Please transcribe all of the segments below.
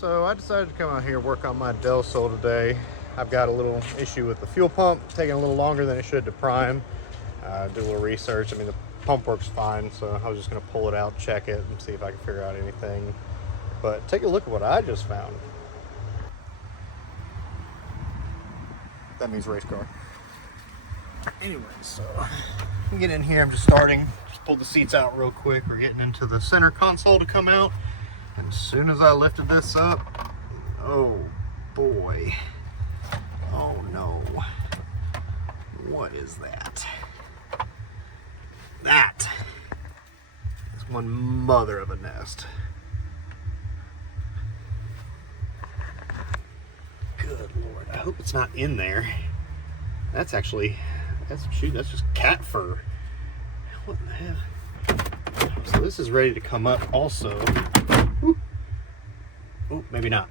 So I decided to come out here and work on my Del Sol today. I've got a little issue with the fuel pump, taking a little longer than it should to prime. Do a little research. I mean, the pump works fine, so I was just gonna pull it out, check it, and see if I can figure out anything. But take a look at what I just found. That means race car. Anyway, so we get in here. I'm just starting. Just pulled the seats out real quick. We're getting into the center console to come out. And as soon as I lifted this up, oh boy. Oh no. What is that? That is one mother of a nest. Good Lord. I hope it's not in there. That's actually, that's just cat fur. What the hell? So this is ready to come up also. Oh, maybe not.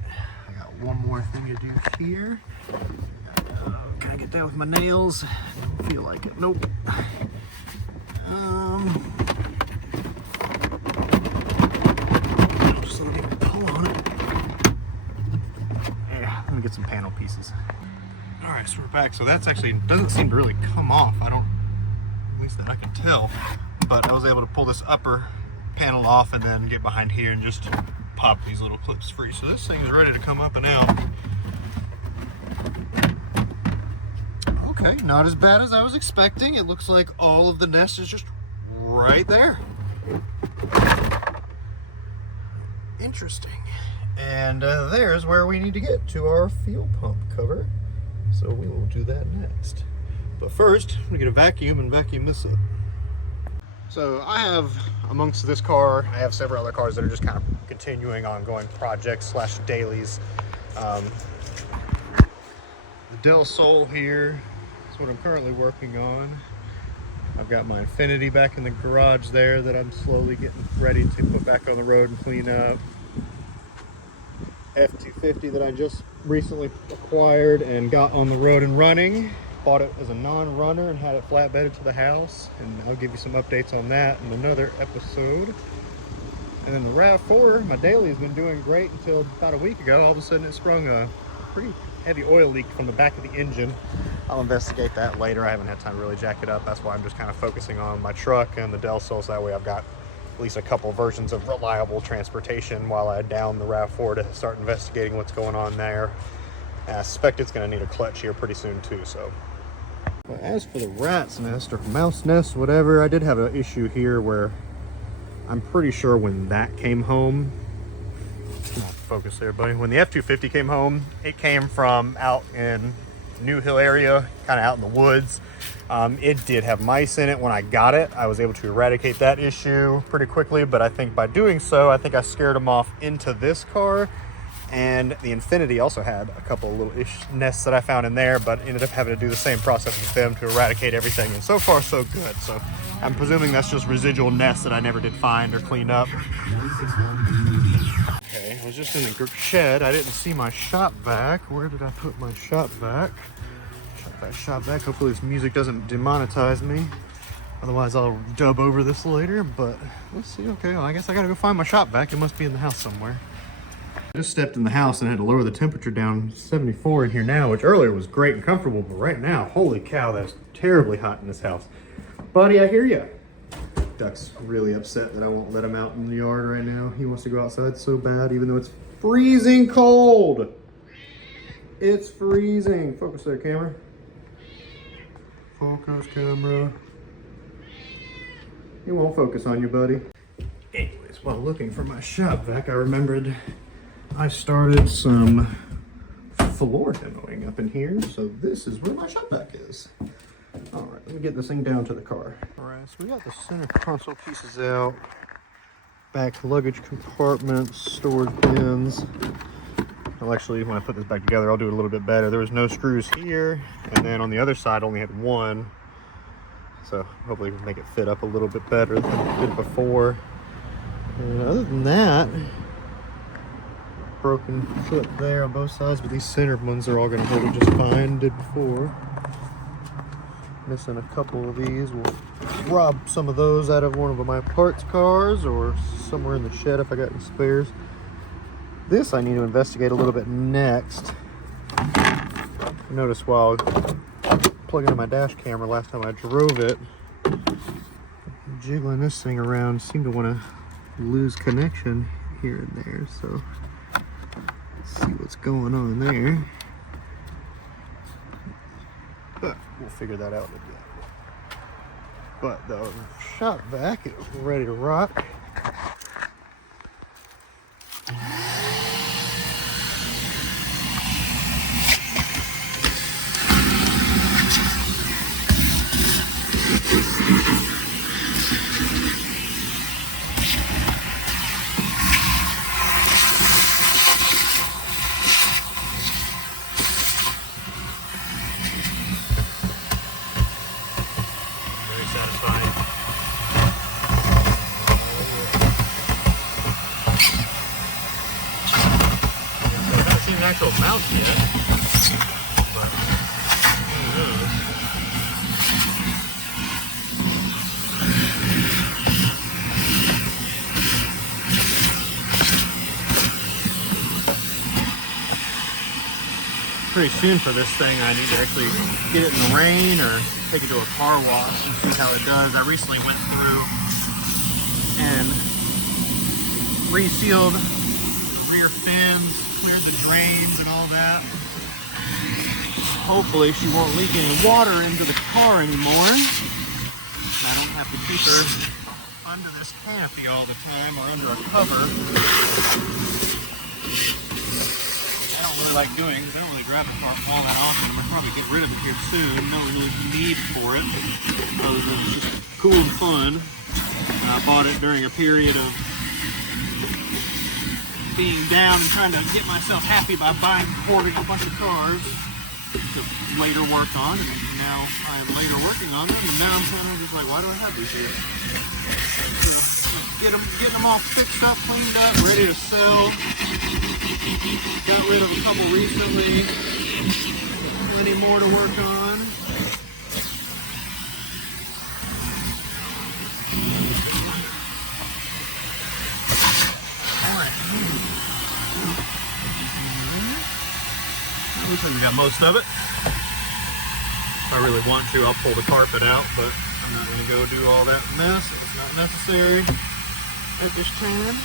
I got one more thing to do here. Can I get that with my nails? Don't feel like it. Nope. Just let me pull on it. Yeah, let me get some panel pieces. All right, so we're back. So that's actually doesn't seem to really come off. At least that I can tell. But I was able to pull this upper panel off and then get behind here and just pop these little clips free. So this thing is ready to come up and out. Okay, not as bad as I was expecting. It looks like all of the nest is just right there. Interesting. And there's where we need to get to our fuel pump cover. So we will do that next. But first, I'm gonna get a vacuum and vacuum this up. So I have, amongst this car, I have several other cars that are just kind of continuing ongoing projects / dailies. The Del Sol here is what I'm currently working on. I've got my Infiniti back in the garage there that I'm slowly getting ready to put back on the road and clean up. F250 that I just recently acquired and got on the road and running. Bought it as a non-runner and had it flatbedded to the house, and I'll give you some updates on that in another episode. And then the RAV4, my daily has been doing great until about a week ago. All of a sudden it sprung a pretty heavy oil leak from the back of the engine. I'll investigate that later. I haven't had time to really jack it up. That's why I'm just kind of focusing on my truck and the Del Sol, so that way I've got at least a couple versions of reliable transportation while I down the RAV4 to start investigating what's going on there. And I suspect it's going to need a clutch here pretty soon too. So, but as for the rat's nest or mouse nest, whatever, I did have an issue here where I'm pretty sure when that came home, come on, focus there, buddy. When the F250 came home, it came from out in New Hill area, kind of out in the woods. It did have mice in it when I got it. I was able to eradicate that issue pretty quickly, but I think by doing so, I think I scared them off into this car. And the Infiniti also had a couple of little nests that I found in there, but ended up having to do the same process with them to eradicate everything. And so far, so good. So I'm presuming that's just residual nests that I never did find or clean up. Okay, I was just in the shed. I didn't see my shop vac. Where did I put my shop vac? Shop vac. Hopefully this music doesn't demonetize me. Otherwise I'll dub over this later, but let's see. Okay, well, I guess I gotta go find my shop vac. It must be in the house somewhere. I just stepped in the house and had to lower the temperature down 74 in here now, which earlier was great and comfortable, but right now, holy cow, that's terribly hot in this house. Buddy, I hear ya. Duck's really upset that I won't let him out in the yard right now. He wants to go outside so bad, even though it's freezing cold. It's freezing. Focus there, camera. Focus, camera. He won't focus on you, buddy. Anyways, while looking for my shop vac, I remembered I started some floor demoing up in here, so this is where my shop vac is. All right, let me get this thing down to the car. All right, so we got the center console pieces out, back luggage compartments, storage bins. Well, actually, when I put this back together, I'll do it a little bit better. There was no screws here, and then on the other side, I only had one. So hopefully we can make it fit up a little bit better than it did before. And other than that, broken foot there on both sides, but these center ones are all going to hold it just fine, did before. Missing a couple of these. We'll rob some of those out of one of my parts cars or somewhere in the shed if I got any spares. This I need to investigate a little bit next. Notice while plugging in my dash camera last time I drove it, jiggling this thing around, seemed to want to lose connection here and there. So let's see what's going on there. But we'll figure that out again. But the shot back is ready to rock. Actual mouse yet, but who knows? Pretty soon for this thing, I need to actually get it in the rain or take it to a car wash and see how it does. I recently went through and resealed the rear fins, cleared the drains and all that. Hopefully she won't leak any water into the car anymore. I don't have to keep her under this canopy all the time or under a cover. I don't really like doing because I don't really drive the car all that often. I'm gonna probably get rid of it here soon. No really need for it. Other than it's just cool and fun. I bought it during a period of being down and trying to get myself happy by hoarding a bunch of cars to later work on. And now I am later working on them, and now I'm kind of just like, why do I have these here? So, getting them all fixed up, cleaned up, ready to sell. Got rid of a couple recently. Plenty more to work on. Looks like we got most of it. If I really want to, I'll pull the carpet out, but I'm not going to go do all that mess. It's not necessary at this time.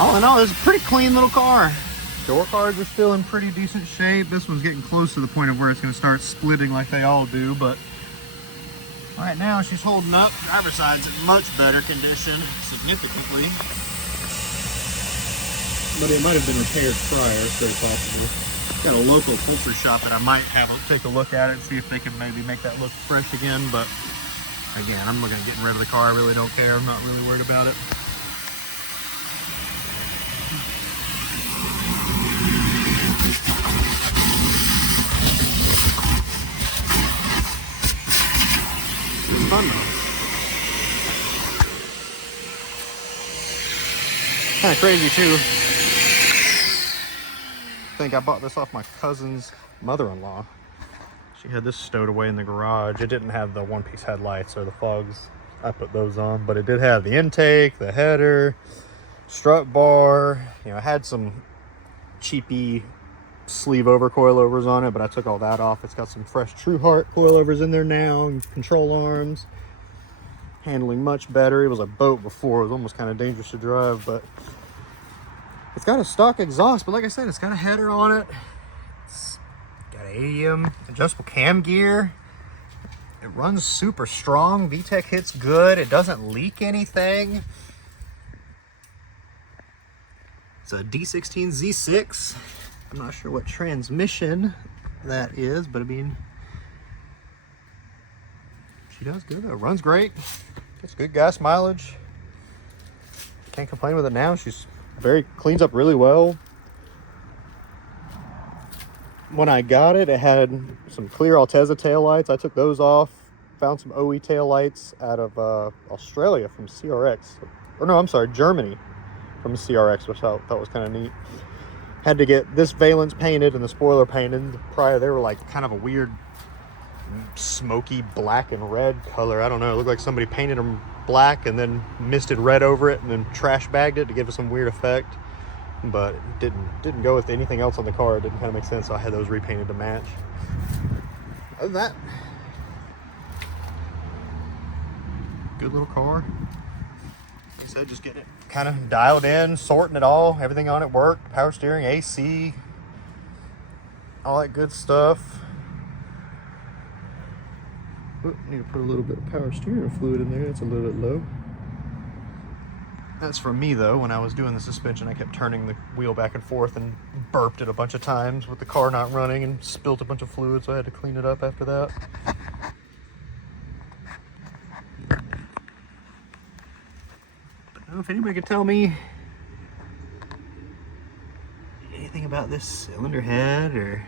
All in all, it's a pretty clean little car. Door cards are still in pretty decent shape. This one's getting close to the point of where it's going to start splitting like they all do, but right now she's holding up. Driver's side's in much better condition, significantly. But it might have been repaired prior, it's very possible. Got a local upholstery shop that I might have take a look at it and see if they can maybe make that look fresh again. But again, I'm looking at getting rid of the car. I really don't care. I'm not really worried about it. It's fun though. Kind of crazy too. I think I bought this off my cousin's mother-in-law. She had this stowed away in the garage. It didn't have the one-piece headlights or the fogs. I put those on, but it did have the intake, the header, strut bar. You know, it had some cheapy sleeve over coilovers on it, but I took all that off. It's got some fresh Trueheart coilovers in there now, and control arms. Handling much better. It was a boat before. It was almost kind of dangerous to drive, but it's got a stock exhaust. But like I said, it's got a header on it. It's got ADM adjustable cam gear. It runs super strong. VTEC hits good. It doesn't leak anything. It's a D16 Z6. I'm not sure what transmission that is, but I mean, she does good though. Runs great. Gets good gas mileage. Can't complain with it now. She's cleans up really well. When I got it, it had some clear Altezza taillights. I took those off. Found some OE taillights out of Australia from CRX. Or no, I'm sorry, Germany from CRX, which I thought was kind of neat. Had to get this valence painted and the spoiler painted. Prior, they were like kind of a weird smoky black and red color. I don't know. It looked like somebody painted them black and then misted red over it and then trash bagged it to give it some weird effect. But it didn't go with anything else on the car. It didn't kind of make sense, so I had those repainted to match. Other than that, good little car. Like I said, just getting it kind of dialed in, sorting it all. Everything on it worked. Power steering, AC, all that good stuff. Oop, need to put a little bit of power steering fluid in there. It's a little bit low. That's from me though. When I was doing the suspension, I kept turning the wheel back and forth and burped it a bunch of times with the car not running and spilt a bunch of fluid, so I had to clean it up after that. I don't know if anybody could tell me anything about this cylinder head or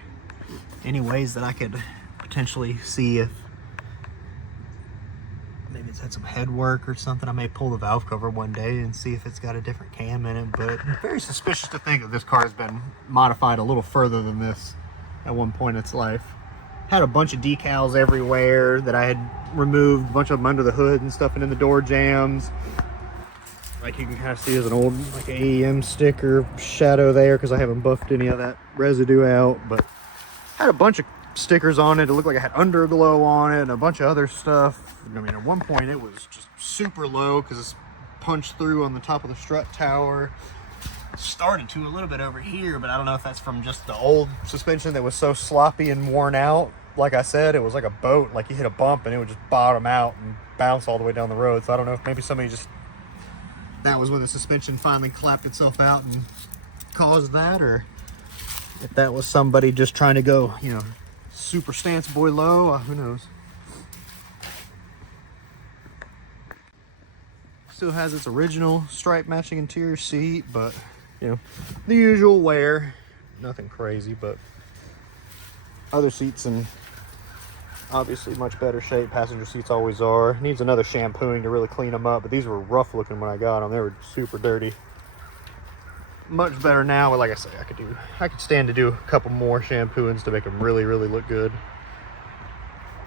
any ways that I could potentially see if maybe it's had some head work or something. I may pull the valve cover one day and see if it's got a different cam in it, but I'm very suspicious to think that this car has been modified a little further than this at one point in its life. Had a bunch of decals everywhere that I had removed, a bunch of them under the hood and stuff and in the door jambs. Like you can kind of see there's an old like AEM sticker shadow there because I haven't buffed any of that residue out, but had a bunch of stickers on it. It looked like it had underglow on it and a bunch of other stuff. I mean, at one point it was just super low because it's punched through on the top of the strut tower. Started to a little bit over here, but I don't know if that's from just the old suspension that was so sloppy and worn out. Like I said, it was like a boat. Like you hit a bump and it would just bottom out and bounce all the way down the road. So I don't know if maybe somebody just, that was when the suspension finally clapped itself out and caused that, or if that was somebody just trying to go, you know, super stance boy low. Who knows? Still has its original stripe matching interior seat, but you know, the usual wear. Nothing crazy, but other seats in obviously much better shape. Passenger seats always are. Needs another shampooing to really clean them up, but these were rough looking when I got them. They were super dirty. Much better now, but like I say, I could stand to do a couple more shampooings to make them really look good.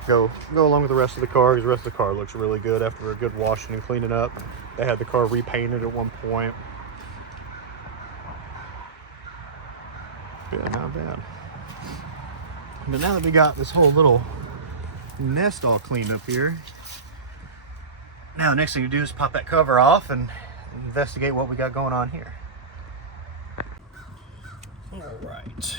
Go along with the rest of the car, because the rest of the car looks really good after a good washing and cleaning up. They had the car repainted at one point. Yeah, not bad. But now that we got this whole little nest all cleaned up here, now the next thing to do is pop that cover off and investigate what we got going on here. All right.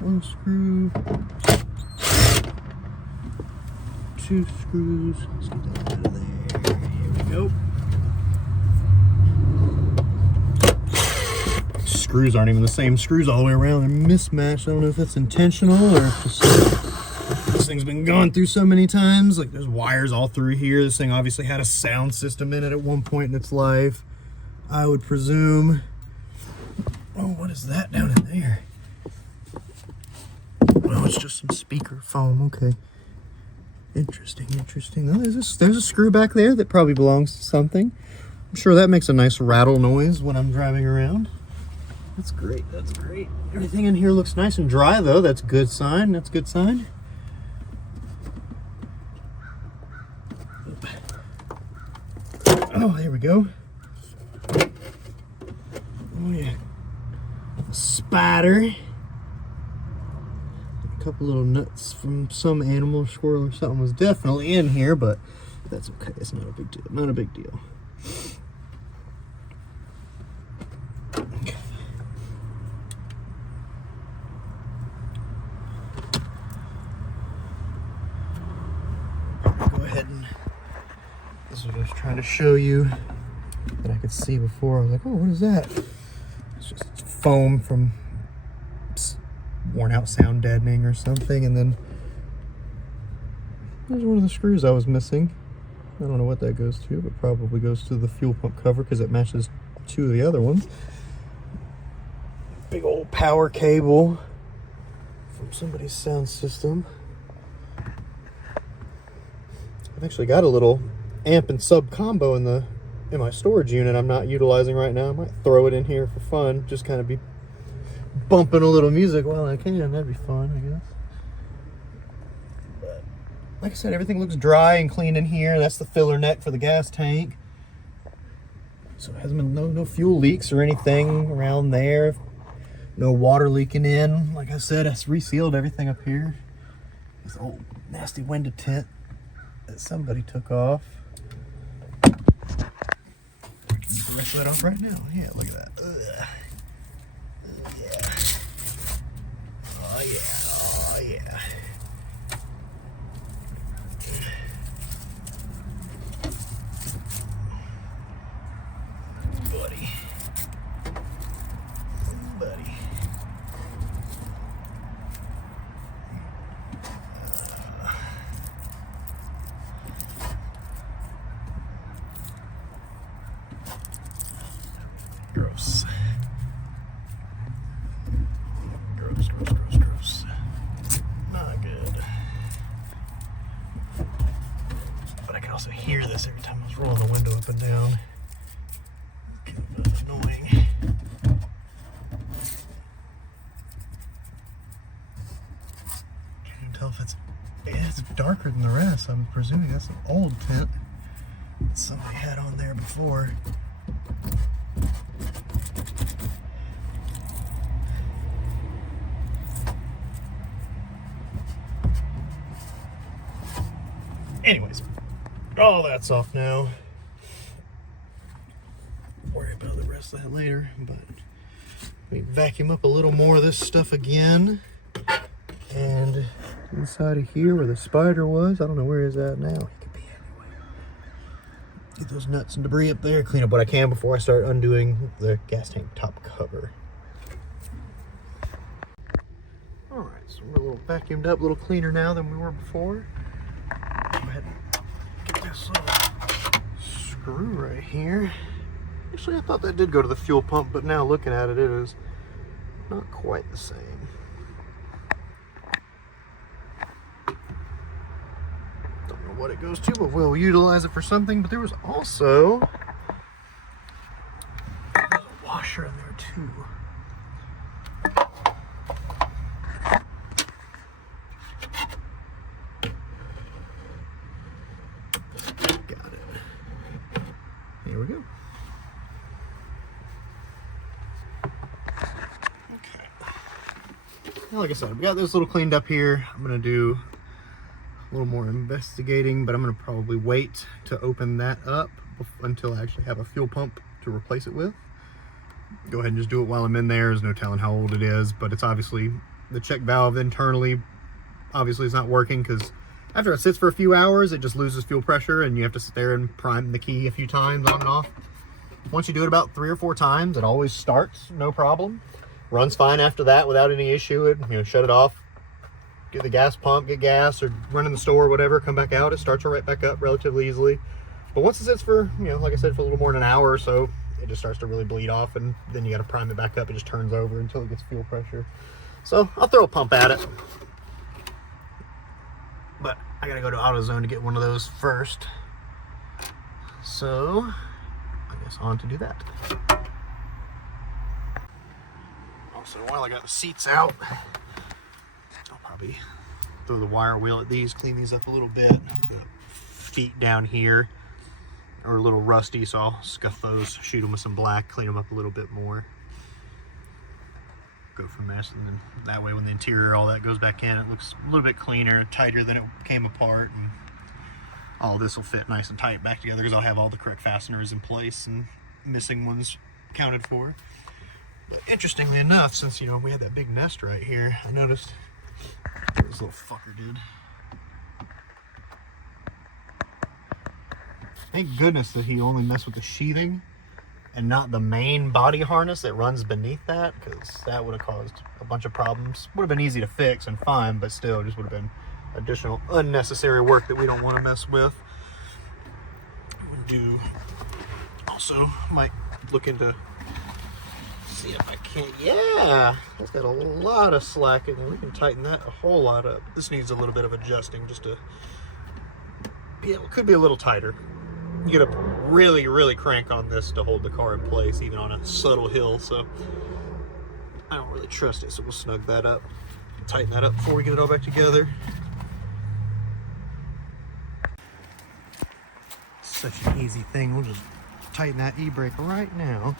One screw, two screws. Let's get that out of there. Here we go. Screws aren't even the same screws all the way around. They're mismatched. I don't know if that's intentional or if just this thing's been gone through so many times. Like there's wires all through here. This thing obviously had a sound system in it at one point in its life, I would presume. Oh, what is that down in there? Oh, it's just some speaker foam. Okay. Interesting. Oh, there's a screw back there that probably belongs to something. I'm sure that makes a nice rattle noise when I'm driving around. That's great. Everything in here looks nice and dry though. That's a good sign. Oh, there we go. Oh yeah. Spider. Couple little nuts from some animal, squirrel or something was definitely in here, but that's okay. It's not a big deal. Okay. Go ahead and this is what I was trying to show you that I could see before. I was like, oh, what is that? It's just foam from worn out sound deadening or something, and then there's one of the screws I was missing. I don't know what that goes to, but probably goes to the fuel pump cover because it matches two of the other ones. Big old power cable from somebody's sound system. I've actually got a little amp and sub combo in my storage unit I'm not utilizing right now. I might throw it in here for fun, just kind of be bumping a little music while I can. That'd be fun, I guess. But like I said, everything looks dry and clean in here. That's the filler neck for the gas tank. So it hasn't been no fuel leaks or anything around there. No water leaking in. Like I said, I resealed everything up here. This old nasty window tint that somebody took off. Brush that off right now. Yeah, look at that. Ugh. Yeah. Oh yeah. Oh yeah. Buddy. Buddy. Gross. Gross, gross, gross, gross. Not good. But I can also hear this every time I was rolling the window up and down. Kind of annoying. Can't even tell if it's darker than the rest. I'm presuming that's an old tint that somebody had on there before. Anyways, all that's off now. Worry about the rest of that later, but we vacuum up a little more of this stuff again. And inside of here where the spider was, I don't know where he's at now. He could be anywhere. Get those nuts and debris up there, clean up what I can before I start undoing the gas tank top cover. All right, so we're a little vacuumed up, a little cleaner now than we were before. Go ahead and get this little screw right here. Actually, I thought that did go to the fuel pump, but now looking at it, it is not quite the same. Don't know what it goes to, but we'll utilize it for something. But there was also a washer in there too. Here we go. Okay. Now, like I said, we got this little cleaned up here. I'm gonna do a little more investigating, but I'm gonna probably wait to open that up until I actually have a fuel pump to replace it with. Go ahead and just do it while I'm in there. There's no telling how old it is, but it's obviously the check valve internally obviously is not working because after it sits for a few hours, it just loses fuel pressure and you have to sit there and prime the key a few times on and off. Once you do it about 3 or 4 times, it always starts, no problem. Runs fine after that without any issue. Shut it off, get the gas pump, get gas, or run in the store or whatever, come back out, it starts right back up relatively easily. But once it sits for, like I said, for a little more than an hour or so, it just starts to really bleed off, and then you got to prime it back up. It just turns over until it gets fuel pressure. So I'll throw a pump at it. But I gotta go to AutoZone to get one of those first. So I guess on to do that. Also, while I got the seats out, I'll probably throw the wire wheel at these, clean these up a little bit. The feet down here are a little rusty, so I'll scuff those, shoot them with some black, clean them up a little bit more. Go from there, and then that way when the interior, all that goes back in, it looks a little bit cleaner, tighter than it came apart, and all this will fit nice and tight back together because I'll have all the correct fasteners in place and missing ones accounted for. But interestingly enough, since we had that big nest right here, I noticed what this little fucker did. Thank goodness that he only messed with the sheathing and not the main body harness that runs beneath that, because that would have caused a bunch of problems. Would have been easy to fix and fine, but still just would have been additional unnecessary work that we don't want to mess with. Also might look into, see if I can, yeah, it's got a lot of slack in there. We can tighten that a whole lot up. This needs a little bit of adjusting just to be able, could be a little tighter. You gotta really, really crank on this to hold the car in place, even on a subtle hill. So I don't really trust it. So we'll snug that up, tighten that up before we get it all back together. Such an easy thing. We'll just tighten that e-brake right now.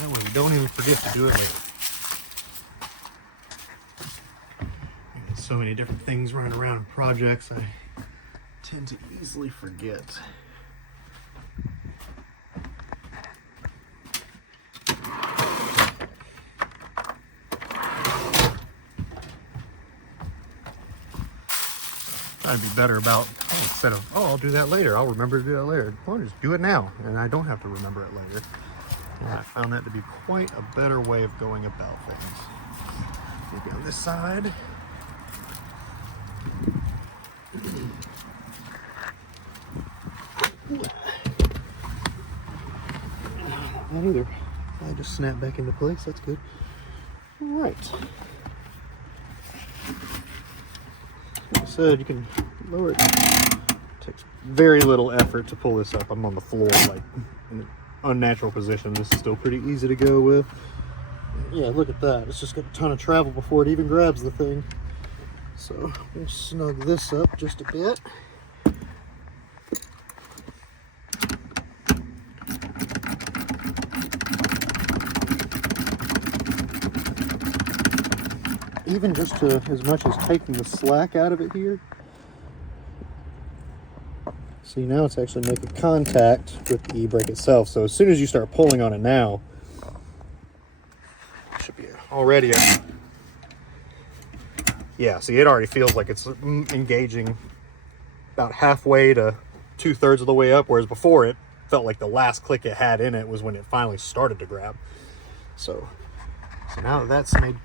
That way we don't even forget to do it later. There's so many different things running around in projects, I tend to easily forget. I'd be better about, instead of, oh, I'll do that later, I'll remember to do that later. Well, just do it now, and I don't have to remember it later. And I found that to be quite a better way of going about things. Maybe on this side. Not either. I just snap back into place, that's good. All right. Like I said, you can lower it. It takes very little effort to pull this up. I'm on the floor, like in an unnatural position. This is still pretty easy to go with. Yeah, look at that. It's just got a ton of travel before it even grabs the thing. So we'll snug this up just a bit. Even just to as much as taking the slack out of it here. See, now it's actually making contact with the e-brake itself. So as soon as you start pulling on it now, it should be already a, yeah, see, it already feels like it's engaging about halfway to 2/3 of the way up, whereas before it felt like the last click it had in it was when it finally started to grab. So now that that's made,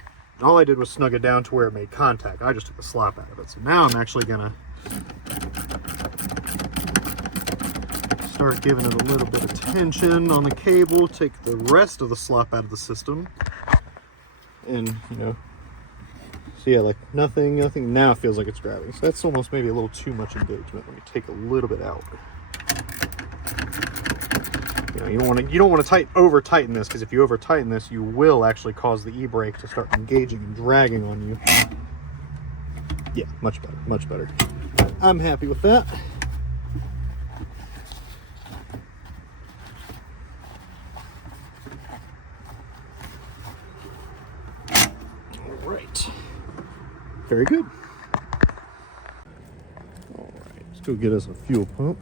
all I did was snug it down to where it made contact. I just took the slop out of it. So now I'm actually gonna start giving it a little bit of tension on the cable, take the rest of the slop out of the system, and you know, so yeah, like nothing now it feels like it's grabbing. So that's almost maybe a little too much engagement. Let me take a little bit out. You don't want to over tighten this, because if you over tighten this, you will actually cause the e-brake to start engaging and dragging on you. Yeah, much better, much better. I'm happy with that. All right, very good. All right, let's go get us a fuel pump.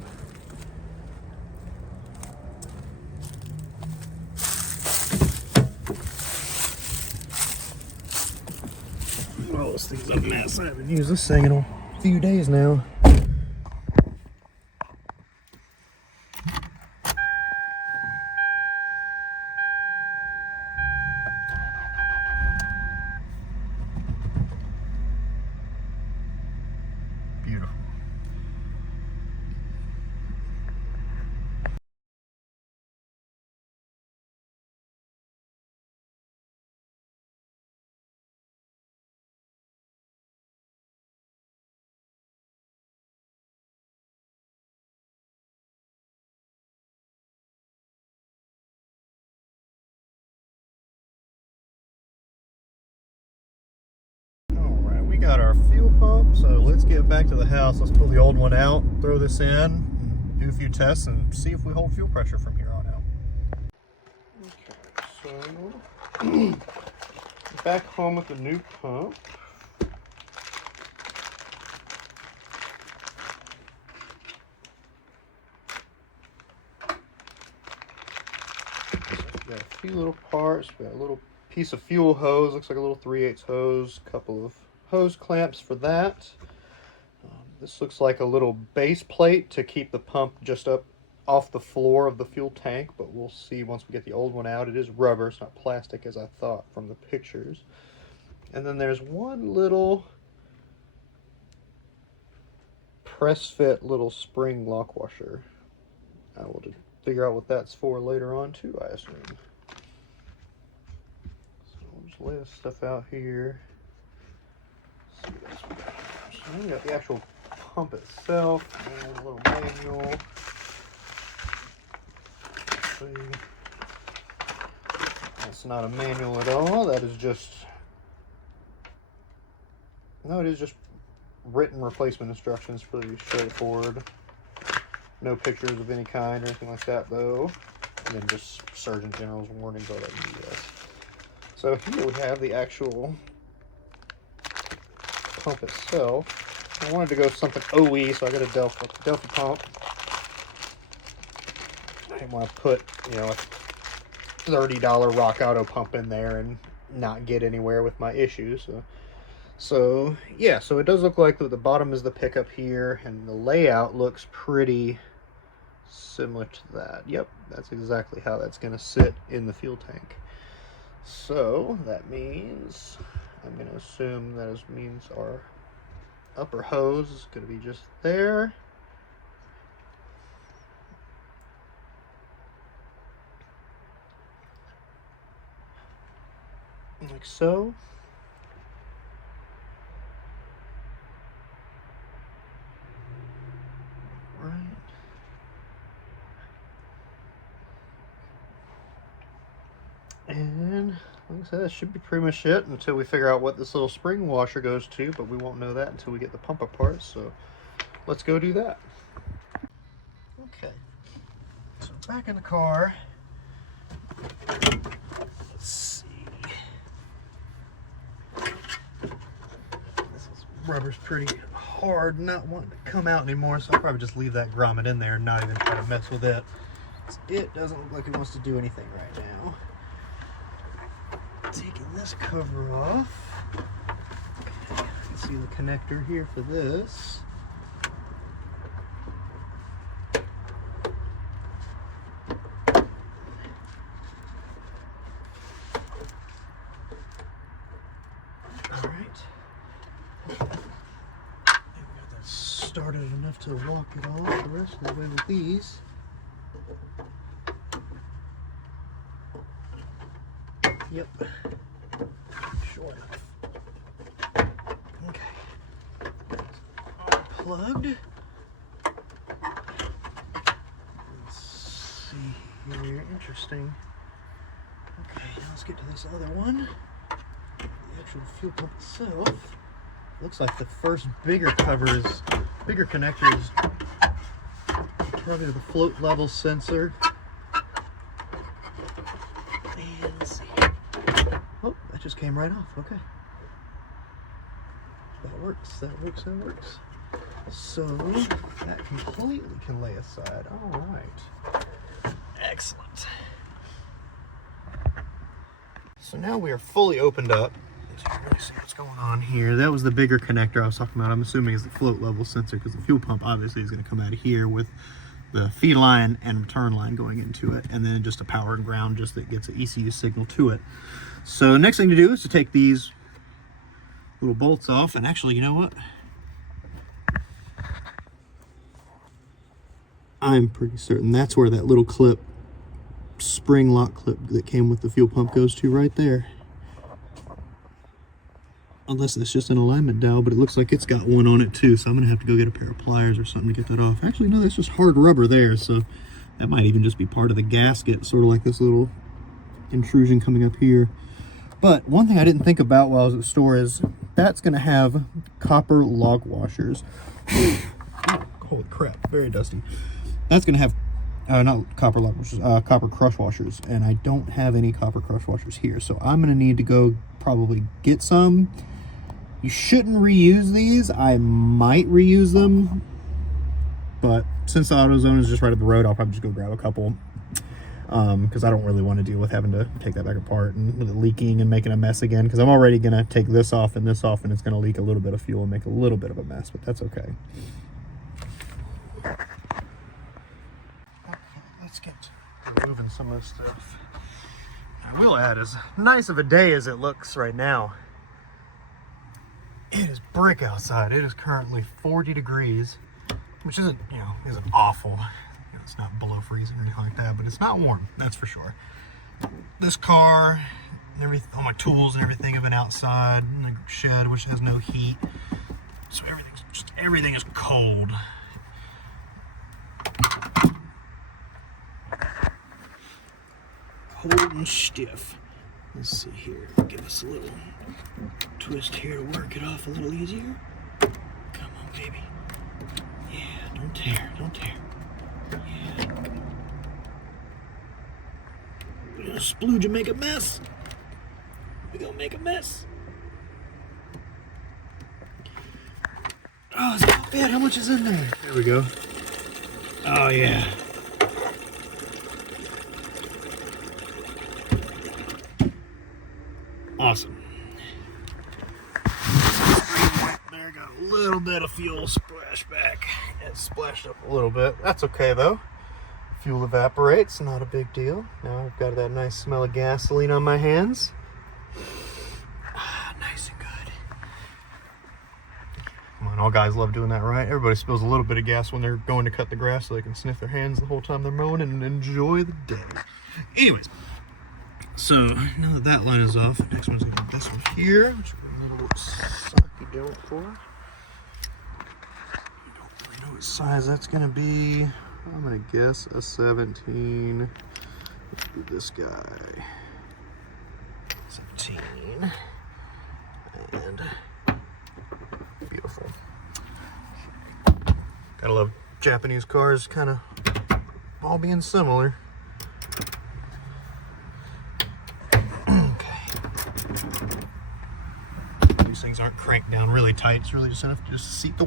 Oh, this thing's a mess. I haven't used this thing in a few days now. Beautiful. Got our fuel pump, so let's get back to the house. Let's pull the old one out, throw this in, do a few tests, and see if we hold fuel pressure from here on out. Okay, so back home with the new pump. Got a few little parts. We got a little piece of fuel hose, looks like a little 3/8 hose, couple of hose clamps for that. This looks like a little base plate to keep the pump just up off the floor of the fuel tank, but we'll see once we get the old one out. It is rubber, it's not plastic as I thought from the pictures. And then there's one little press fit little spring lock washer. I will figure out what that's for later on too, I assume. So we'll just lay this stuff out here. Let's see what else we got here. So we got the actual pump itself and a little manual. See, that's not a manual at all. That is just, no, it is just written replacement instructions. Pretty straightforward. No pictures of any kind or anything like that though. And then just Surgeon General's warnings, all that BS. So here we have the actual pump itself. I wanted to go something OE, so I got a Delphi pump. I didn't want to put, you know, a $30 Rock Auto pump in there and not get anywhere with my issues. So yeah, so it does look like the bottom is the pickup here, and the layout looks pretty similar to that. Yep, that's exactly how that's going to sit in the fuel tank. So that means, I'm going to assume that means our upper hose is going to be just there. Like so. Right. And like I said, that should be pretty much it until we figure out what this little spring washer goes to, but we won't know that until we get the pump apart, so let's go do that. Okay, so back in the car. Let's see. This rubber's pretty hard, not wanting to come out anymore, so I'll probably just leave that grommet in there and not even try to mess with it. It doesn't look like it wants to do anything right now. Taking this cover off. Okay, you can see the connector here for this. Alright. We got that started enough to lock it off the rest of the way with these. Yep. Sure enough. Okay. Unplugged. Let's see here. Interesting. Okay, now let's get to this other one. The actual fuel pump itself. Looks like the first bigger connector is probably the float level sensor. And let's see. Oh, that just came right off. Okay. That works. That works. That works. So that completely can lay aside. All right. Excellent. So now we are fully opened up. So you can really see what's going on here. That was the bigger connector I was talking about. I'm assuming is the float level sensor, because the fuel pump obviously is going to come out of here with the feed line and return line going into it, and then just a power and ground just that gets an ECU signal to it. So next thing to do is to take these little bolts off, and actually, you know what? I'm pretty certain that's where that little clip, spring lock clip that came with the fuel pump goes to, right there. Unless it's just an alignment dowel, but it looks like it's got one on it too, so I'm gonna have to go get a pair of pliers or something to get that off. Actually, no, that's just hard rubber there, so that might even just be part of the gasket, sort of like this little intrusion coming up here. But one thing I didn't think about while I was at the store is that's gonna have copper log washers. Holy crap, very dusty. That's gonna have not copper log washers, copper crush washers, and I don't have any copper crush washers here, so I'm gonna need to go probably get some. You shouldn't reuse these. I might reuse them, but since the AutoZone is just right up the road, I'll probably just go grab a couple, because I don't really want to deal with having to take that back apart and with it leaking and making a mess again, because I'm already going to take this off, and it's going to leak a little bit of fuel and make a little bit of a mess, but that's okay. Let's get moving some of this stuff. I will add, as nice of a day as it looks right now, it is brick outside. It is currently 40 degrees, which isn't awful. It's not below freezing or anything like that, but it's not warm, that's for sure. This car, and everything, all my tools and everything have been outside in the shed, which has no heat. So everything is cold. Cold and stiff. Let's see here. Give us a little twist here to work it off a little easier. Come on, baby. Yeah, don't tear, don't tear. Yeah. We're gonna splooge and make a mess. We're gonna make a mess. Oh, it's not bad. How much is in there? There we go. Oh, yeah. Awesome. There we go. A little bit of fuel splash back. It splashed up a little bit. That's okay though. Fuel evaporates, not a big deal. Now I've got that nice smell of gasoline on my hands. Nice and good. Come on, all guys love doing that, right? Everybody spills a little bit of gas when they're going to cut the grass so they can sniff their hands the whole time they're mowing and enjoy the day. Anyways. So now that line is off, the next one's gonna be this one here, which we're gonna a little socky dough for. I don't really know what size that's gonna be. I'm gonna guess a 17. Let's do this guy. 17. And beautiful. Gotta love Japanese cars, kind of all being similar. Things aren't cranked down really tight. It's really just enough to just seat the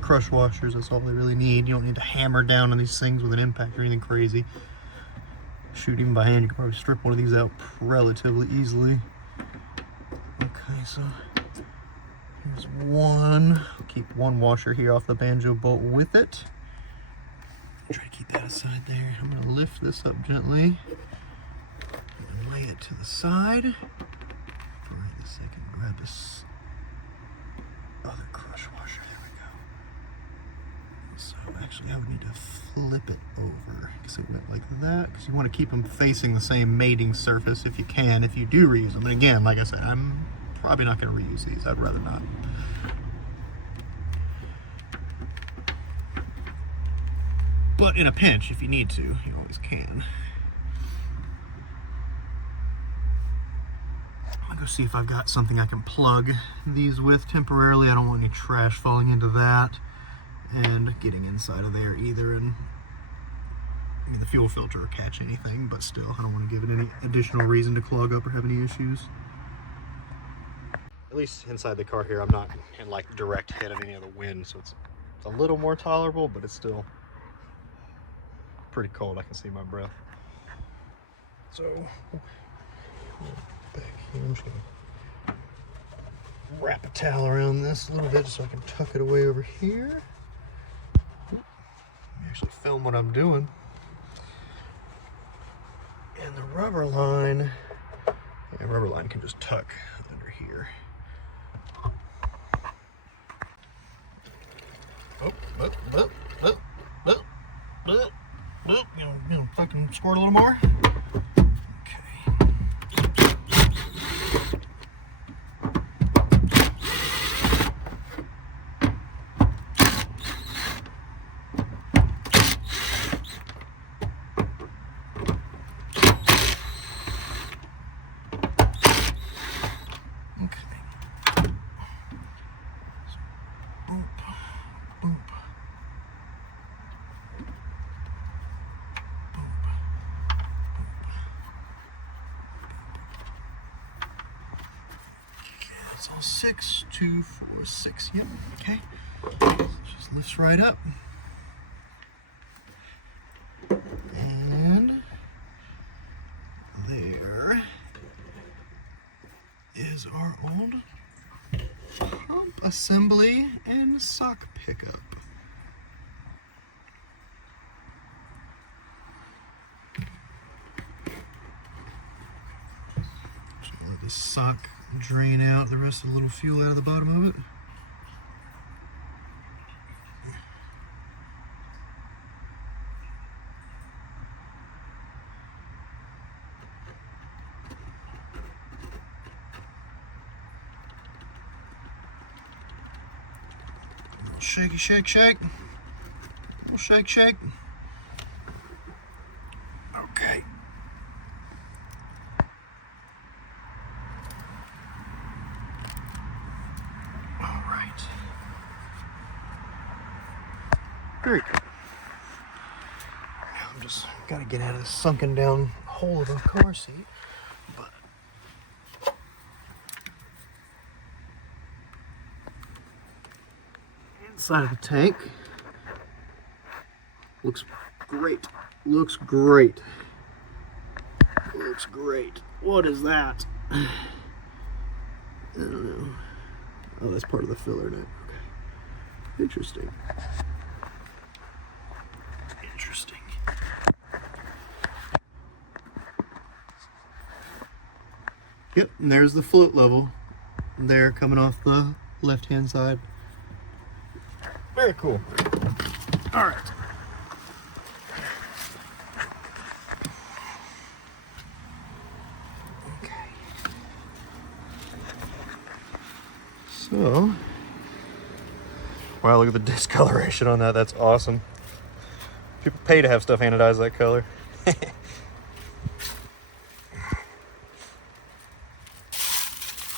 crush washers. That's all they really need. You don't need to hammer down on these things with an impact or anything crazy. Shoot, even by hand, you can probably strip one of these out relatively easily. Okay, so here's one. I'll keep one washer here off the banjo bolt with it. Try to keep that aside there. I'm gonna lift this up gently and lay it to the side. For right this second, grab this other crush washer. There we go. So actually I would need to flip it over because it went like that, because you want to keep them facing the same mating surface if you can, if you do reuse them. And again, like I said, I'm probably not going to reuse these. I'd rather not. But in a pinch, if you need to, you always can. I'll go see if I've got something I can plug these with temporarily. I don't want any trash falling into that and getting inside of there either. And I mean, the fuel filter will catch anything, but still, I don't want to give it any additional reason to clog up or have any issues. At least inside the car here, I'm not in like direct hit of any of the wind, so it's a little more tolerable, but it's still pretty cold. I can see my breath. So back here, I'm just gonna wrap a towel around this a little bit just so I can tuck it away over here. Let me actually film what I'm doing. And the rubber line, yeah, rubber line can just tuck under here. You know, fucking squirt a little more. It's all 6, 2, 4, 6. Yep, okay. Just lifts right up. And there is our old pump assembly and sock pickup. Just let the sock drain out the rest of the little fuel out of the bottom of it. Shake, shake, shake. Shake, shake. Okay. All right. Very good. Now I'm just gotta get out of this sunken down hole of a car seat. But inside of the tank looks great. Looks great. Looks great. What is that? I don't know. Oh, that's part of the filler net. Okay. Interesting. Interesting. Yep, and there's the float level there coming off the left-hand side. Very cool. All right. Okay. So, wow, look at the discoloration on that. That's awesome. People pay to have stuff anodized that color.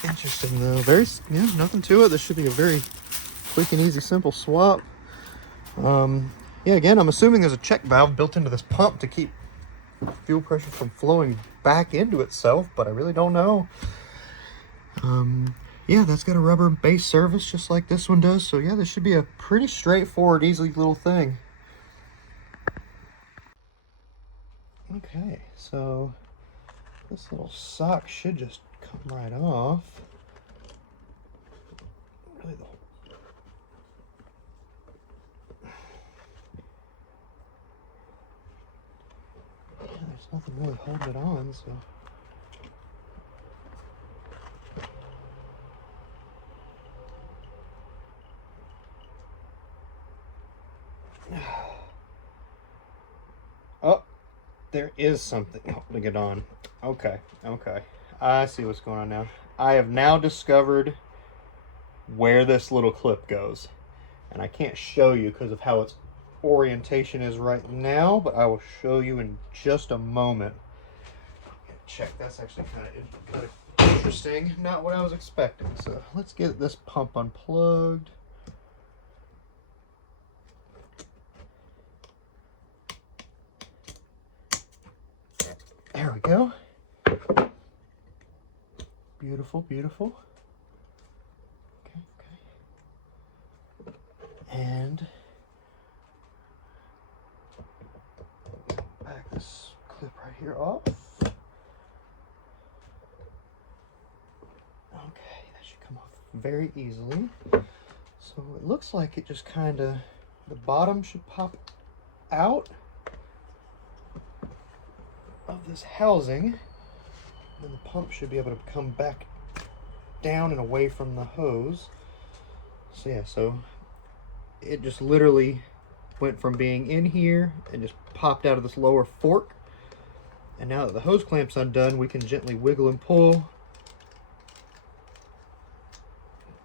Interesting though. Very, yeah, nothing to it. This should be a very quick and easy, simple swap. Yeah, again, I'm assuming there's a check valve built into this pump to keep fuel pressure from flowing back into itself, but I really don't know. Yeah, that's got a rubber base surface just like this one does. So yeah, this should be a pretty straightforward, easy little thing. Okay, so this little sock should just come right off. Really, yeah, there's nothing really holding it on, so. Oh, there is something holding it on. Okay, okay. I see what's going on now. I have now discovered where this little clip goes. And I can't show you because of how its orientation is right now, but I will show you in just a moment. Check, that's actually kind of interesting. Not what I was expecting. So let's get this pump unplugged. There we go. Beautiful, beautiful. Okay, okay. And back this clip right here off. Okay, that should come off very easily. So it looks like it just kind of, the bottom should pop out of this housing, and the pump should be able to come back down and away from the hose. So yeah, so it just literally went from being in here and just popped out of this lower fork, and now that the hose clamp's undone, we can gently wiggle and pull.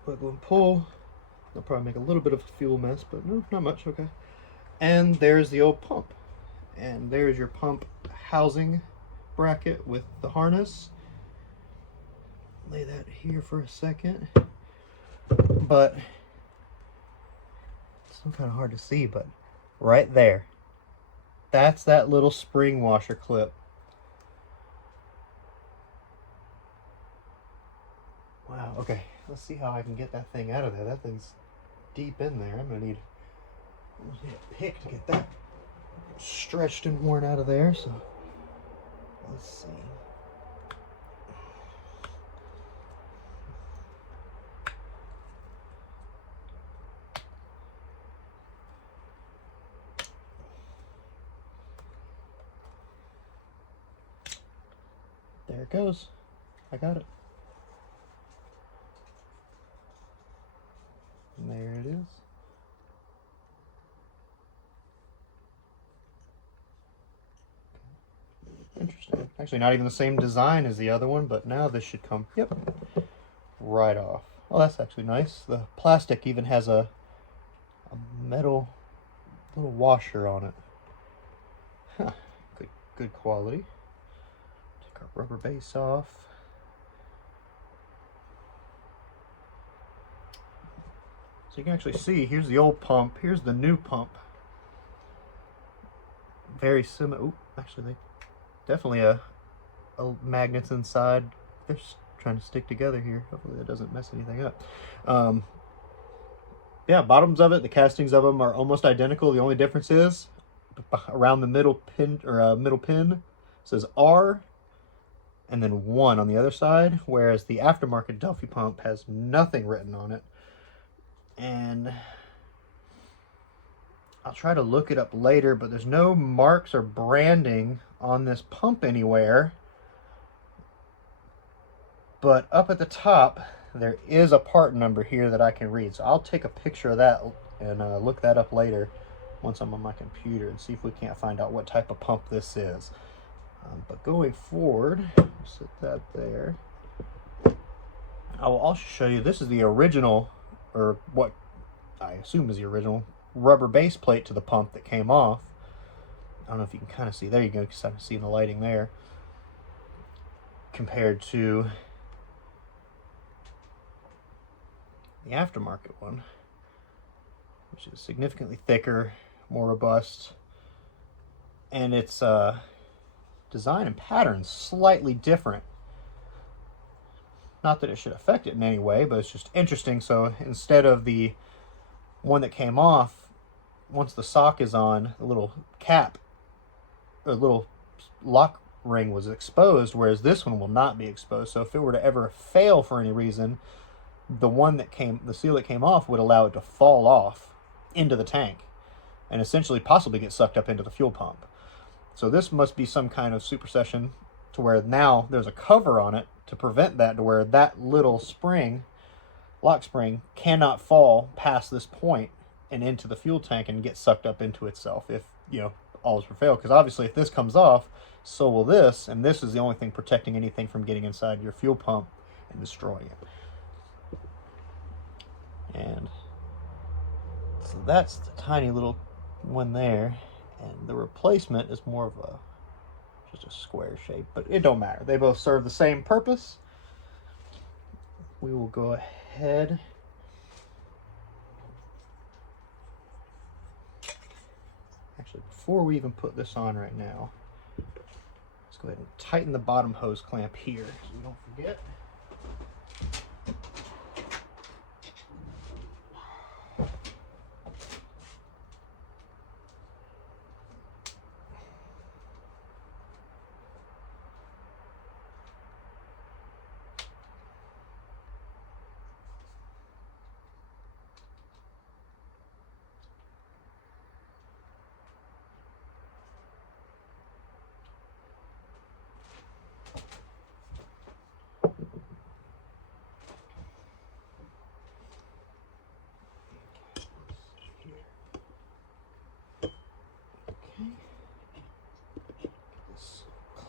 Wiggle and pull. I'll probably make a little bit of a fuel mess, but no, not much. Okay. And there's the old pump, and there's your pump housing bracket with the harness. Lay that here for a second, but it's still kind of hard to see, but right there, that's that little spring washer clip. Wow, okay, let's see how I can get that thing out of there. That thing's deep in there. I'm gonna need a pick to get that stretched and worn out of there, so let's see. There it goes. I got it. And there it is. Interesting. Actually, not even the same design as the other one, but now this should come, yep, right off. Oh, that's actually nice. The plastic even has a a metal little washer on it. Huh. Good quality. Take our rubber base off. So you can actually see, here's the old pump, here's the new pump. Very similar. Ooh, actually, they definitely a magnets inside. They're just trying to stick together here. Hopefully that doesn't mess anything up. Yeah, bottoms of it, the castings of them are almost identical. The only difference is around the middle pin, or middle pin, says R and then 1 on the other side, whereas the aftermarket Delphi pump has nothing written on it. And I'll try to look it up later, but there's no marks or branding on this pump anywhere. But up at the top, there is a part number here that I can read. So I'll take a picture of that and look that up later once I'm on my computer and see if we can't find out what type of pump this is. But going forward, set that there. I will also show you, this is the original, or what I assume is the original, rubber base plate to the pump that came off. I don't know if you can kind of see. There you go, because I can see the lighting there. Compared to the aftermarket one, which is significantly thicker, more robust, and its design and pattern slightly different. Not that it should affect it in any way, but it's just interesting. So instead of the one that came off, once the sock is on, the little cap, or little lock ring was exposed, whereas this one will not be exposed. So if it were to ever fail for any reason, the seal that came off would allow it to fall off into the tank and essentially possibly get sucked up into the fuel pump. So this must be some kind of supersession to where now there's a cover on it to prevent that, to where that little spring, lock spring, cannot fall past this point and into the fuel tank and get sucked up into itself if, all is for fail. Because obviously if this comes off, so will this, and this is the only thing protecting anything from getting inside your fuel pump and destroying it. And so that's the tiny little one there, and the replacement is more of just a square shape, but it don't matter. They both serve the same purpose. We will go ahead actually, before we even put this on right now, let's go ahead and tighten the bottom hose clamp here so we don't forget.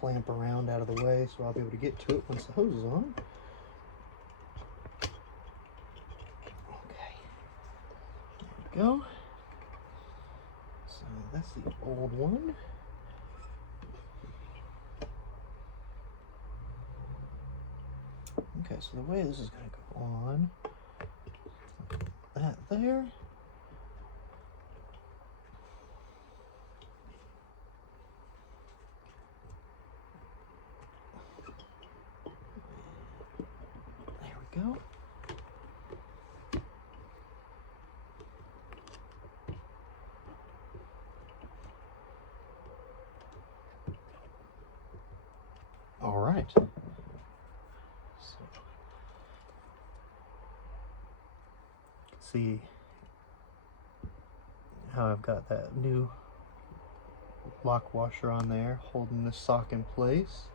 Clamp around out of the way so I'll be able to get to it once the hose is on. Okay, there we go. So that's the old one. Okay, so the way this is going to go on, that there. Go. All right. So, see how I've got that new lock washer on there holding this sock in place.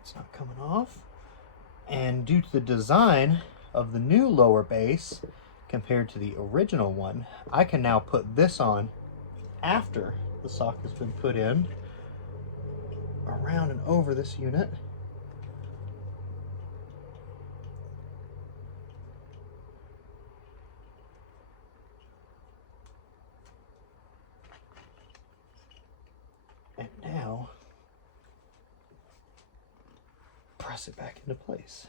It's not coming off. And due to the design of the new lower base compared to the original one, I can now put this on after the sock has been put in, around and over this unit. press it back into place.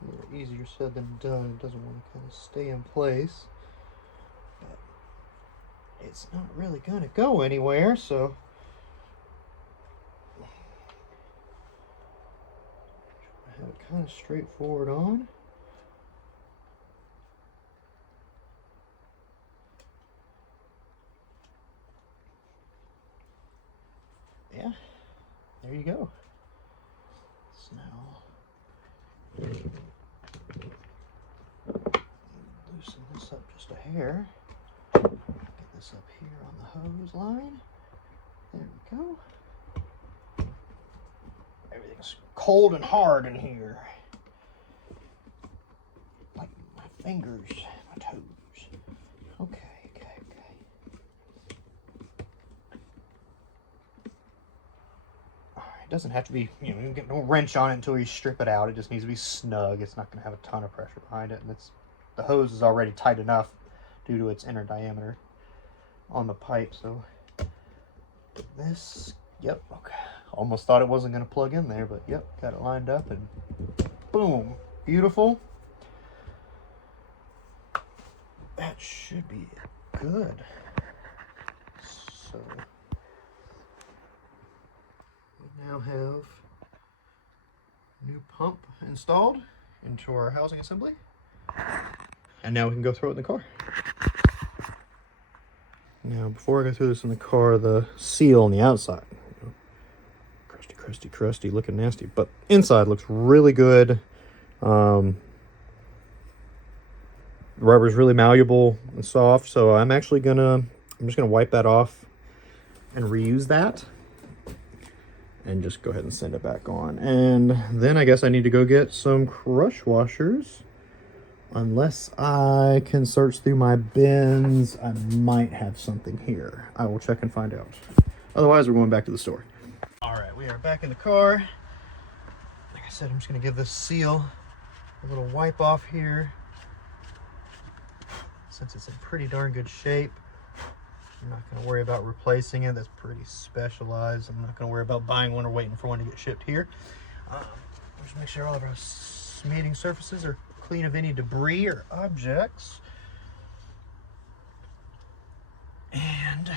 A little easier said than done. It doesn't want to kind of stay in place, but it's not really going to go anywhere, so I have it kind of straightforward on. Yeah, there you go. So now loosen this up just a hair. Get this up here on the hose line. There we go. Everything's cold and hard in here. Like my fingers, my toes. Okay. It doesn't have to be, you know, you get no wrench on it until you strip it out. It just needs to be snug. It's not going to have a ton of pressure behind it. And the hose is already tight enough due to its inner diameter on the pipe. So this, yep, okay. Almost thought it wasn't going to plug in there, but yep, got it lined up and boom, beautiful. That should be good. So we now have a new pump installed into our housing assembly. And now we can go throw it in the car. Now, before I go through this in the car, the seal on the outside, you know, crusty, looking nasty, but inside looks really good. The rubber's really malleable and soft, so I'm just gonna wipe that off and reuse that, and just go ahead and send it back on. And then I guess I need to go get some crush washers. Unless I can search through my bins, I might have something here. I will check and find out. Otherwise, we're going back to the store. All right, we are back in the car. Like I said, I'm just gonna give this seal a little wipe off here. Since it's in pretty darn good shape, I'm not gonna worry about replacing it. That's pretty specialized. I'm not gonna worry about buying one or waiting for one to get shipped here. Just make sure all of our smoothing surfaces are clean of any debris or objects. And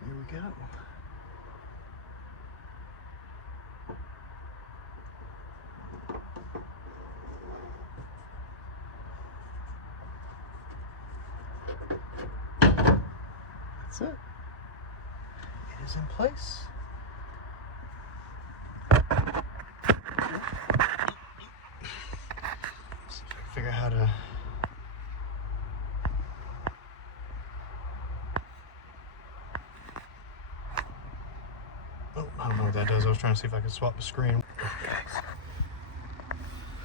here we go. That's it. It is in place. Figure out how to I don't know what that does. I was trying to see if I could swap the screen. Okay.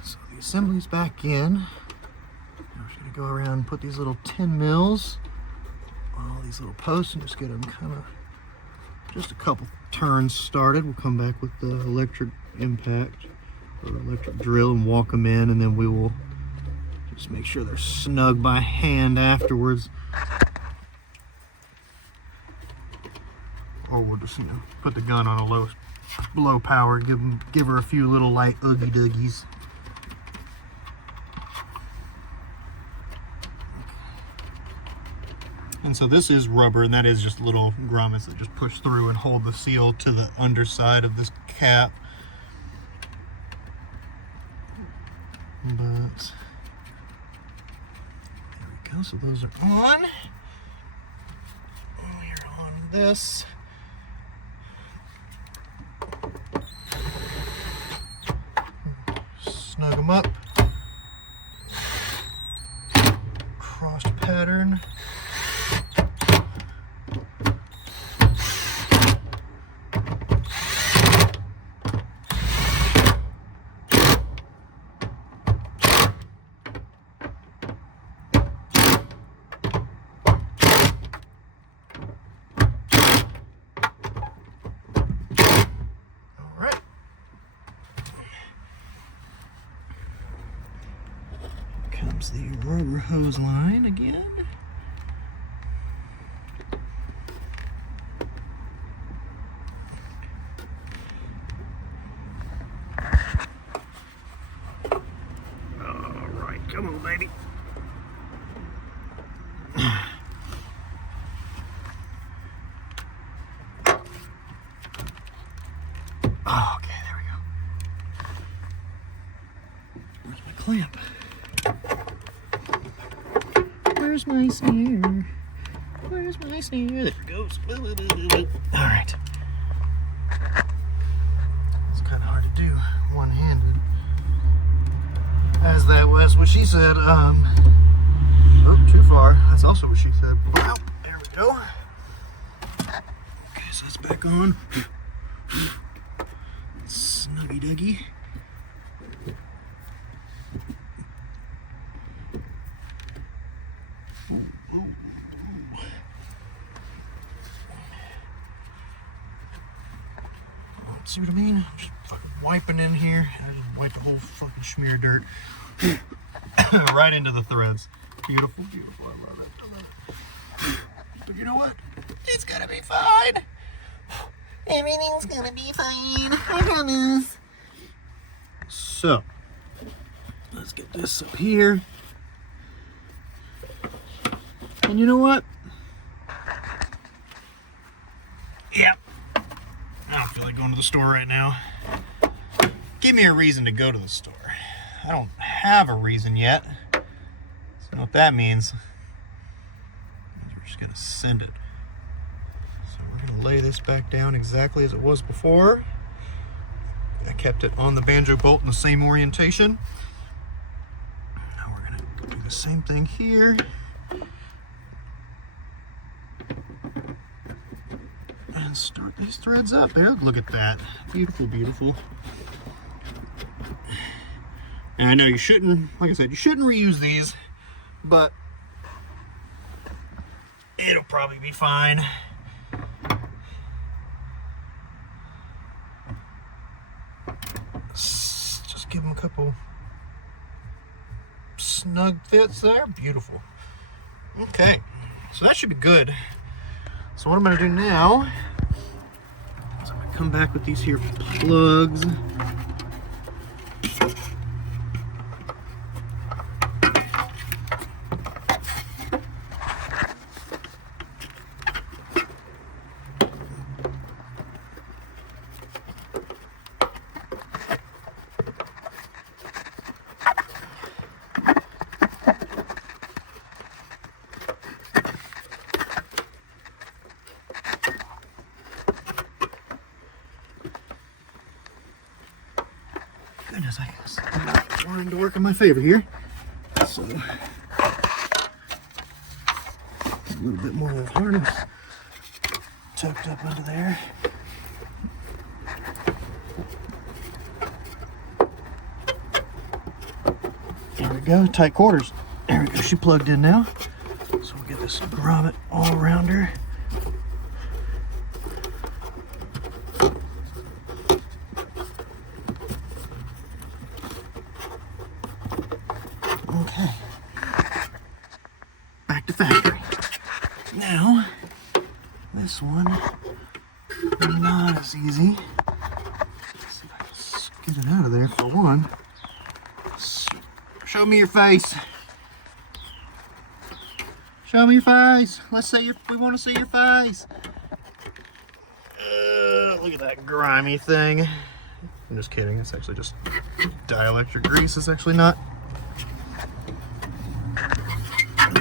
So the assembly's back in. Now we're just gonna go around and put these little 10 mils on all these little posts and just get them kind of just a couple turns started. We'll come back with the electric impact or electric drill and walk them in, and then we will just make sure they're snug by hand afterwards. Or we'll just, you know, put the gun on a low power, give her a few little light oogie doogies. And so this is rubber, and that is just little grommets that just push through and hold the seal to the underside of this cap. But there we go. So those are on. We're on this. Snug them up. Crossed pattern. There's the rubber hose line again. All right, come on, baby. Okay, there we go. Where's my clamp? Where's my snare? Where's my snare? There it goes. All right. It's kind of hard to do one-handed. As that was what she said. Oh, too far. That's also what she said. Wow, there we go. Okay, so that's back on. Snuggy duggy. See what I mean? I'm just fucking wiping in here. I just wiped the whole fucking smear of dirt right into the threads. Beautiful, beautiful. I love it. I love it. But you know what? It's gonna be fine. Everything's gonna be fine. I promise. So, let's get this up here. And you know what? Yep. I don't feel like going to the store right now. Give me a reason to go to the store. I don't have a reason yet. So you know what that means? We're just gonna send it. So we're gonna lay this back down exactly as it was before. I kept it on the banjo bolt in the same orientation. Now we're gonna do the same thing here. And start these threads up there. Look at that. Beautiful, beautiful. And I know you shouldn't, like I said, you shouldn't reuse these, but it'll probably be fine. Just give them a couple snug fits there. Beautiful. Okay, so that should be good. So what I'm going to do now is I'm going to come back with these here plugs. Goodness, I guess I'm wanting to work in my favor here. So, a little bit more of the harness tucked up under there. There we go, tight quarters. There we go, she plugged in now. So we'll get this grommet all around her. Okay, back to factory. Now, this one, not as easy. Let's see if I can get it out of there for one. Show me your face. Show me your face. We want to see your face. Look at that grimy thing. I'm just kidding, it's actually just dielectric grease. It's actually not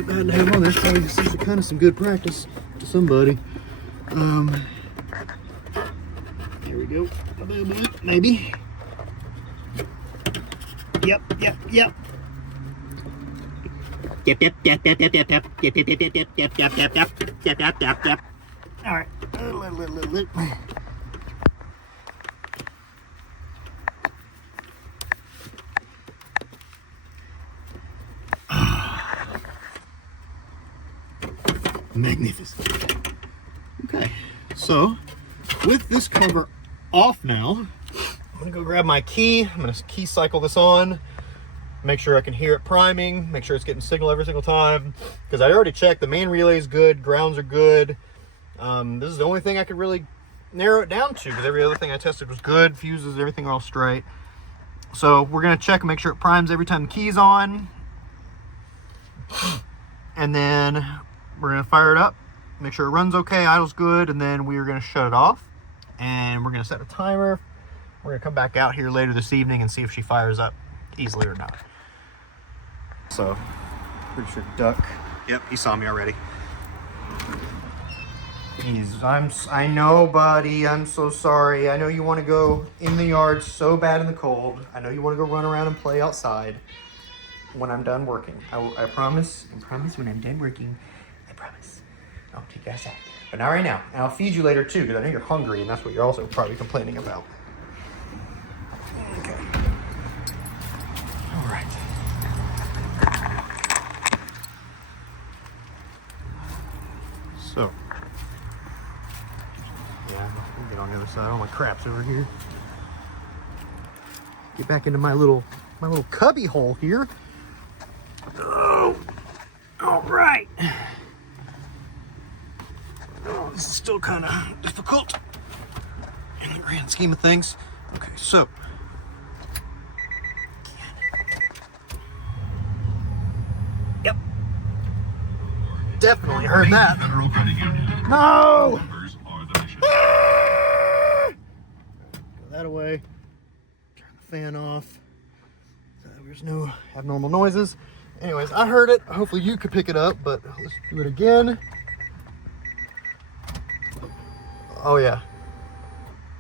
bad to have on there. Probably this is kind of some good practice to somebody. Here we go. Maybe. Yep. Yep. All right. Magnificent. Okay, so with this cover off now, I'm gonna go grab my key. I'm gonna key cycle this on, make sure I can hear it priming, make sure it's getting signal every single time, because I already checked the main relay is good, grounds are good. This is the only thing I could really narrow it down to, because every other thing I tested was good, fuses, everything all straight. So we're going to check and make sure it primes every time the key's on, and then we're going to fire it up, make sure it runs okay, idles good, and then we're going to shut it off, and we're going to set a timer. We're going to come back out here later this evening and see if she fires up easily or not. So, pretty sure Duck, yep, he saw me already. I know, buddy, I'm so sorry. I know you want to go in the yard so bad in the cold. I know you want to go run around and play outside when I'm done working. I promise when I'm done working, I promise. I'll take you outside. But not right now. And I'll feed you later too, because I know you're hungry, and that's what you're also probably complaining about. Okay. All right. So. Yeah, I'll get on the other side. All my crap's over here. Get back into my little cubby hole here. Oh, all right. Oh, this is still kind of difficult in the grand scheme of things. Okay, so. Yep. Definitely heard that. No! Go that away. Turn the fan off so there's no abnormal noises. Anyways, I heard it. Hopefully you could pick it up, but let's do it again. Oh yeah,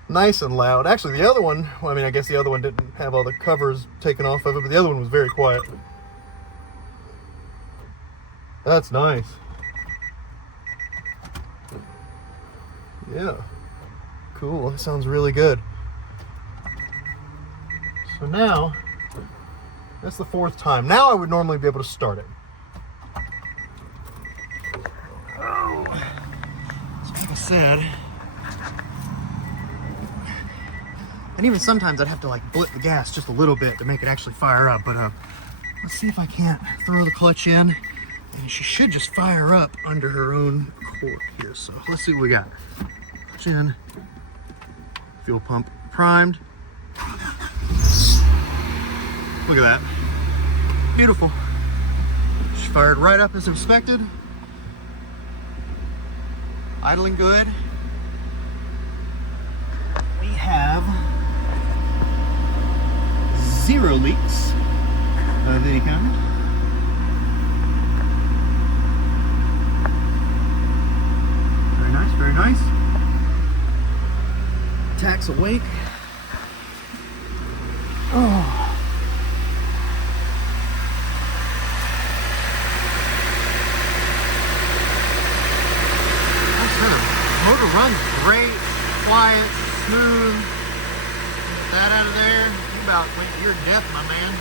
nice and loud. Actually, the other one, well, I mean, I guess the other one didn't have all the covers taken off of it, but the other one was very quiet. That's nice. Yeah, cool. That sounds really good. So now, that's the 4th time. Now I would normally be able to start it. Oh, so like I said, and even sometimes I'd have to like blip the gas just a little bit to make it actually fire up. But let's see if I can't throw the clutch in, and she should just fire up under her own accord here. So let's see what we got. Clutch in, fuel pump primed. Look at that. Beautiful. She fired right up as expected. Idling good. We have 0 leaks of any kind. Very nice, very nice. Tach's awake. Oh. Motor runs great, quiet, smooth. Get that out of there. You about went to your death, my man.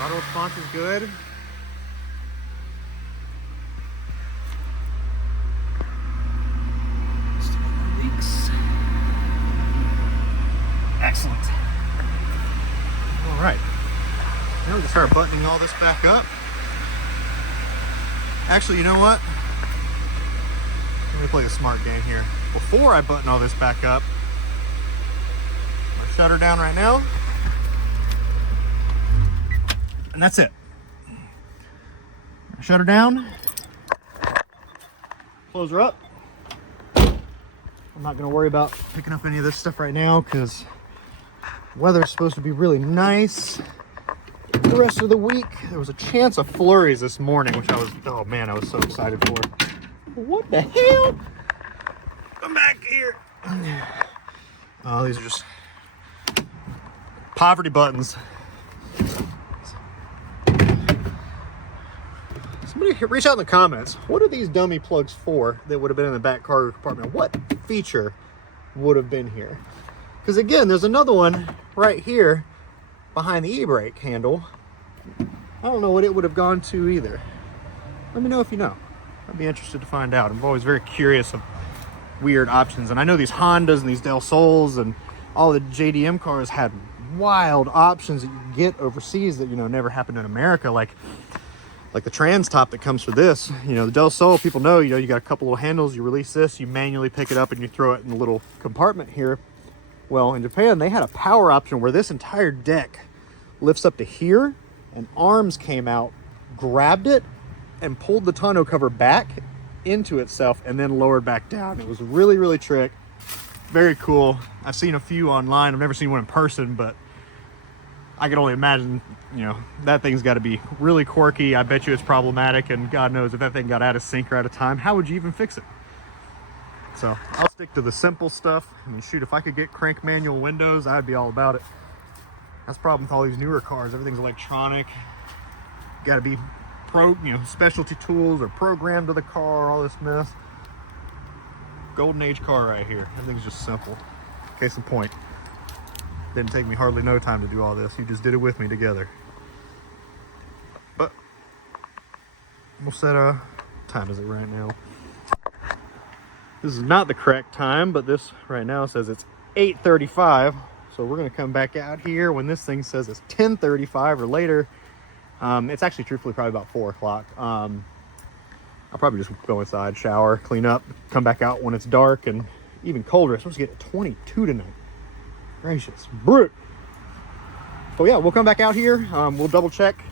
Auto response is good. Excellent. All right. Now we can start buttoning all this back up. Actually, you know what? Let me play a smart game here. Before I button all this back up, I'll shut her down right now. And that's it. Shut her down. Close her up. I'm not going to worry about picking up any of this stuff right now because weather's supposed to be really nice the rest of the week. There was a chance of flurries this morning, which I was, oh man, I was so excited for. What the hell? Come back here. Oh, these are just poverty buttons. Somebody reach out in the comments. What are these dummy plugs for that would have been in the back cargo compartment? What feature would have been here? Because again, there's another one right here behind the e-brake handle I don't know what it would have gone to either. Let me know if you know. I'd be interested to find out. I'm always very curious of weird options. And I know these Hondas and these Del Sols and all the JDM cars had wild options that you can get overseas that, you know, never happened in America. Like the trans top that comes for this. You know, the Del Sol, people know, you got a couple little handles, you release this, you manually pick it up and you throw it in a little compartment here. Well, in Japan, they had a power option where this entire deck lifts up to here, and arms came out, grabbed it, and pulled the tonneau cover back into itself and then lowered back down. It was really, really trick. Very cool. I've seen a few online. I've never seen one in person, but I can only imagine, you know, that thing's got to be really quirky. I bet you it's problematic, and God knows if that thing got out of sync or out of time, how would you even fix it? So I'll stick to the simple stuff. I mean, shoot, if I could get crank manual windows, I'd be all about it. That's the problem with all these newer cars. Everything's electronic. Got to be specialty tools or programmed to the car, all this mess. Golden age car right here. Everything's just simple. Case in point. Didn't take me hardly no time to do all this. You just did it with me together. But we'll set a time is it right now. This is not the correct time, but this right now says it's 8:35. So we're gonna come back out here when this thing says it's 10:35 or later. It's actually truthfully probably about 4 o'clock. I'll probably just go inside, shower, clean up, come back out when it's dark and even colder. It's supposed to get 22 tonight. Gracious, brute. So yeah, we'll come back out here. We'll double check,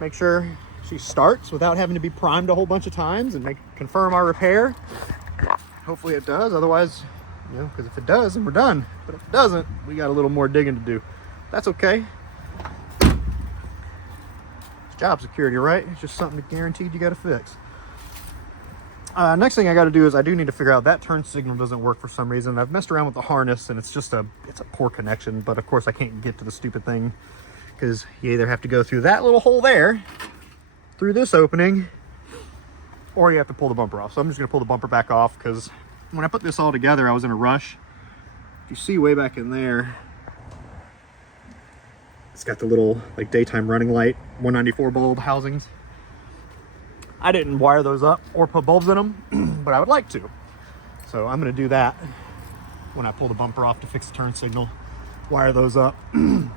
make sure she starts without having to be primed a whole bunch of times, and confirm our repair. Hopefully it does. Otherwise, you know, because if it does, then we're done. But if it doesn't, we got a little more digging to do. That's okay. It's job security, right? It's just something guaranteed you got to fix. Next thing I got to do is I do need to figure out that turn signal doesn't work for some reason. I've messed around with the harness and it's a poor connection, but of course I can't get to the stupid thing because you either have to go through that little hole there, through this opening, or you have to pull the bumper off. So I'm just gonna pull the bumper back off because when I put this all together, I was in a rush. If you see way back in there, it's got the little like daytime running light 194 bulb housings. I didn't wire those up or put bulbs in them, but I would like to. So I'm gonna do that when I pull the bumper off to fix the turn signal, wire those up. Kind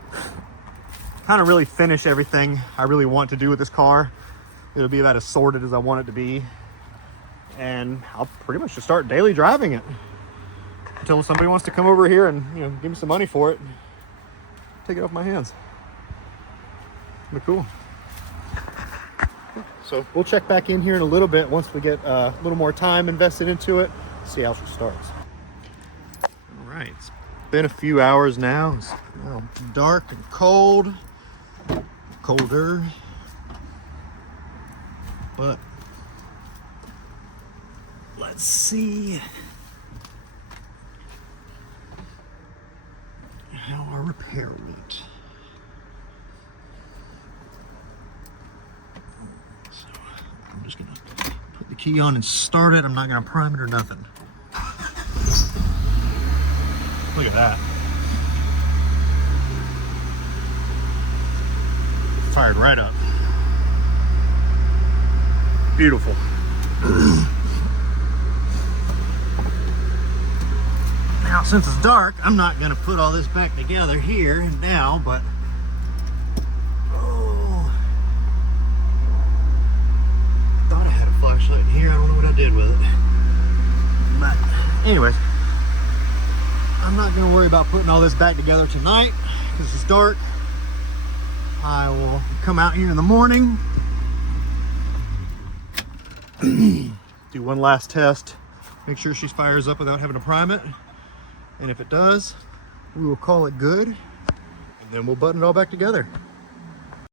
of really finish everything I really want to do with this car. It'll be about as sorted as I want it to be. And I'll pretty much just start daily driving it until somebody wants to come over here and, you know, give me some money for it. Take it off my hands. But cool. So we'll check back in here in a little bit once we get a little more time invested into it, see how she starts. All right, it's been a few hours now. It's now dark and cold, colder, but let's see how our repair went. I'm just gonna put the key on and start it. I'm not gonna prime it or nothing. Look at that. Fired right up. Beautiful. Now, since it's dark, I'm not gonna put all this back together here and now, but flashlight in here. I don't know what I did with it. But anyways, I'm not going to worry about putting all this back together tonight because it's dark. I will come out here in the morning, do one last test, make sure she fires up without having to prime it. And if it does, we will call it good. And then we'll button it all back together.